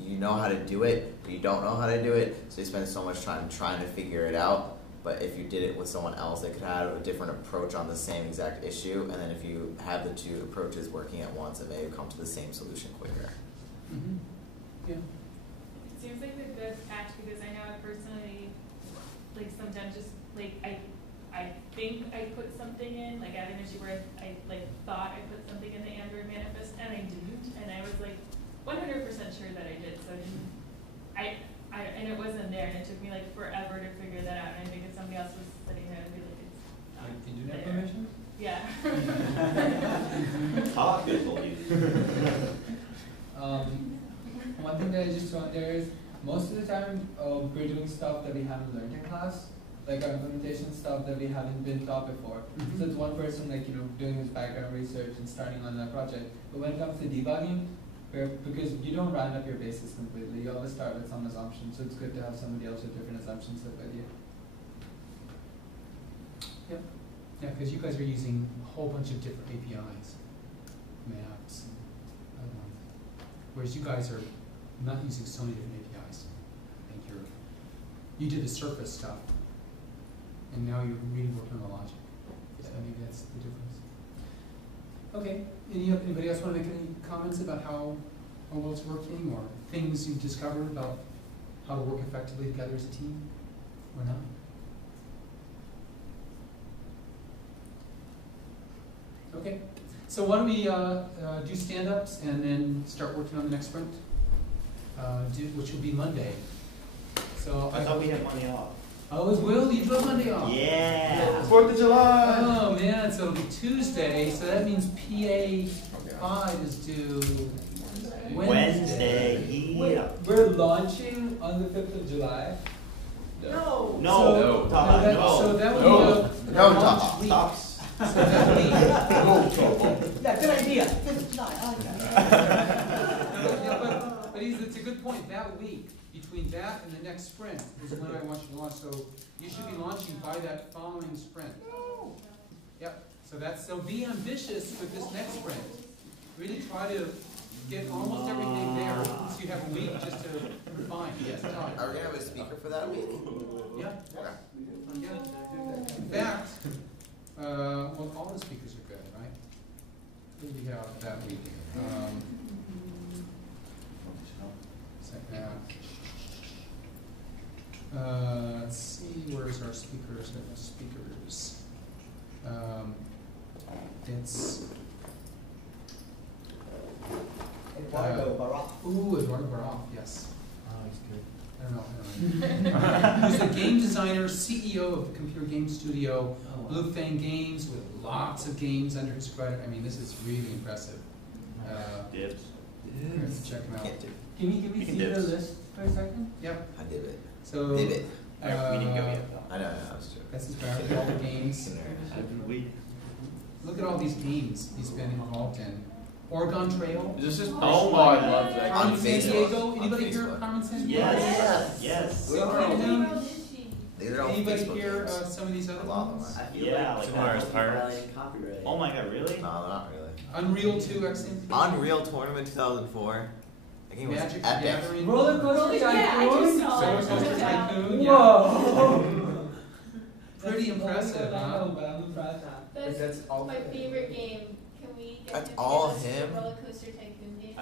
you know how to do it, but you don't know how to do it, so you spend so much time trying to figure it out. But if you did it with someone else, they could have a different approach on the same exact issue, and then if you have the two approaches working at once, it may come to the same solution quicker. Mm-hmm. Yeah. It seems like a good catch because I know I personally, like sometimes just like I think I put something in, like I had an issue where I like thought I put something in the Android manifest and I didn't, and I was like 100% sure that I did, so I didn't. And it wasn't there, and it took me like forever to figure that out. And I think if somebody else was sitting there, I'd be like, it's not Did you have there. permission? Yeah. Talk people you. One thing that I just throw in there is most of the time we're doing stuff that we haven't learned in class, like our implementation stuff that we haven't been taught before. Mhm. So it's one person like doing his background research and starting on that project. But when it comes to debugging, because you don't round up your bases completely, you always start with some assumptions. So it's good to have somebody else with different assumptions live with you. Yep. Yeah, because you guys are using a whole bunch of different APIs, maps, and other ones. Whereas you guys are not using so many different APIs. I think you did the surface stuff, and now you're really working on the logic. So maybe that's the difference. Okay. Anybody else want to make any comments about how well it's working, or things you've discovered about how to work effectively together as a team, or not? Okay, so why don't we do stand-ups and then start working on the next sprint, which will be Monday. So I thought we had money off. Oh, it will? You do have Monday off? Yeah. 4th of July! Oh man, so it'll be Tuesday, so that means PA 5 is due Wednesday. Yeah. We're launching on the 5th of July. No. No. So that would be a launch week. So that would be Yeah, good idea. but it's a good point. That week, between that and the next sprint, is when I want you to launch. So you should be launching by that following sprint. Yep. So be ambitious with this next sprint. Really try to get almost everything there, so you have a week just to refine. Yes, time. Are we gonna have a speaker for that week? Yeah. Okay. In fact, well, all the speakers are good, right? what do we have that week? Second half. Let's see, where's our speakers? Speakers. It's Eduardo Barak. ooh, Eduardo Barak, yes. Oh, he's good. I don't know. Who's the game designer, CEO of the computer game studio, Oh, wow. Blue Fang Games, with lots of games under his credit. I mean, this is really impressive. Dibs. Let's check him out. Can't do. Can we You see can the dibs. list for a second? Yep. I did it. So Did it. We didn't go yet though. I know, that's true. that's his biography, all the games. We. Look at all these games he's been involved in. Oregon Trail. Is this just Oh I my love God. that. Carmen On San Facebook. Diego. On Anybody here Facebook. at Carmen San Diego? Yes. Yes. Yes. What What kind of world game? is she? These are all Anybody Facebook here games. some of these other A lot of them ones? I feel Yeah, like like Tomorrow's that Pirates. violating copyright. Oh my god, really? No, not really. Unreal 2 XM. Unreal Tournament 2004. That game was Magic the epic. Gathering. Roller Coaster Yeah, I Tycoon? just saw Roller it. Coaster Tycoon. Yeah. Whoa! Pretty impressive, huh? But I'm impressed. That's That's all my favorite game. Can we get That's him to all give us the him? roller coaster tycoon game? I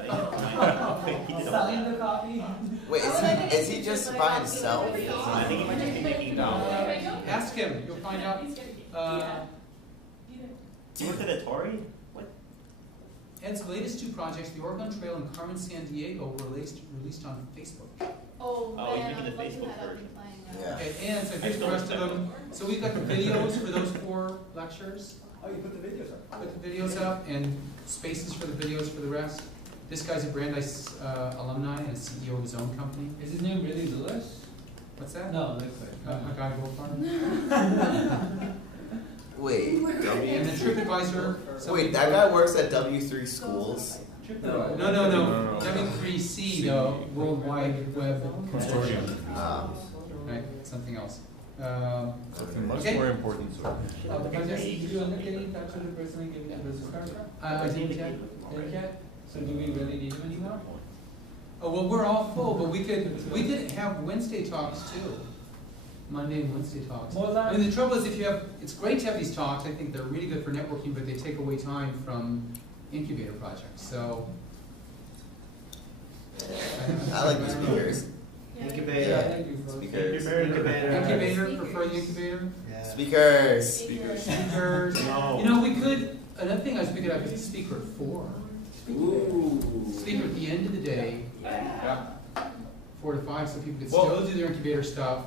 think he did all Selling that. the copy? Wait, I would like to is he get just my by copy himself? of every game. I think he might just be making Ask him. You'll find out. He's gonna get- He worked at Atari? What? Ed's latest two projects, the Oregon Trail and Carmen San Diego, were released on Facebook. Oh Oh, he's man, making I'm the looking Facebook that up version. and playing that. Yeah. Okay, and so here's the rest of them. So we've got the videos for those 4 lectures. Oh, you put the videos up. Put the videos up and spaces for the videos for the rest. This guy's a Brandeis alumni and a CEO of his own company. Is his name really Lewis? What's that? No, looks like. A guy Goldfarb. Wait, And then TripAdvisor. so wait, that guy works at W3 Schools. No, W3C, the Worldwide Web Consortium. Right, something else. Something much Okay. more important. So. But just, did you end up getting in touch with the person and giving him the card? I didn't yet. Didn't yet? So do we really need him anymore? Oh, well, we're all full, but we could have Wednesday talks too. Monday and Wednesday talks. More I than. mean, the trouble is it's great to have these talks. I think they're really good for networking, but they take away time from incubator projects. So. I like the speakers. Yeah, Incubator. thank you for. Speakers. Incubator, prefer the incubator? Yeah. Speakers. Speakers. No. You know, we could, another thing I was thinking of is speaker 4. Ooh. Speaker at the end of the day, Yeah. 4 to 5, so people could Well- still do their incubator stuff,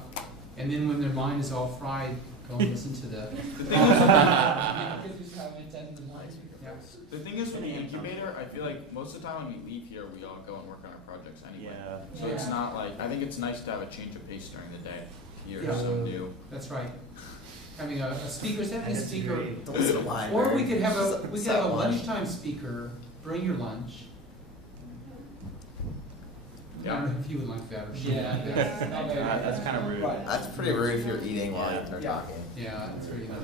and then when their mind is all fried, go and listen to the. Because we should have intent in the mind. Yeah. The thing is, with the incubator, I feel like most of the time when we leave here, we all go and work on our projects anyway. Yeah. So it's not like, I think it's nice to have a change of pace during the day. Hear Yeah. some new. That's right. Having a speaker, having a speaker, Don't listen to live. or we could have a Set one. lunchtime speaker. Bring your lunch. I Yeah. don't know if you would like that or something Yeah. like that. That's kind of rude. That's pretty rude if you're eating while you're talking. Yeah, that's really not.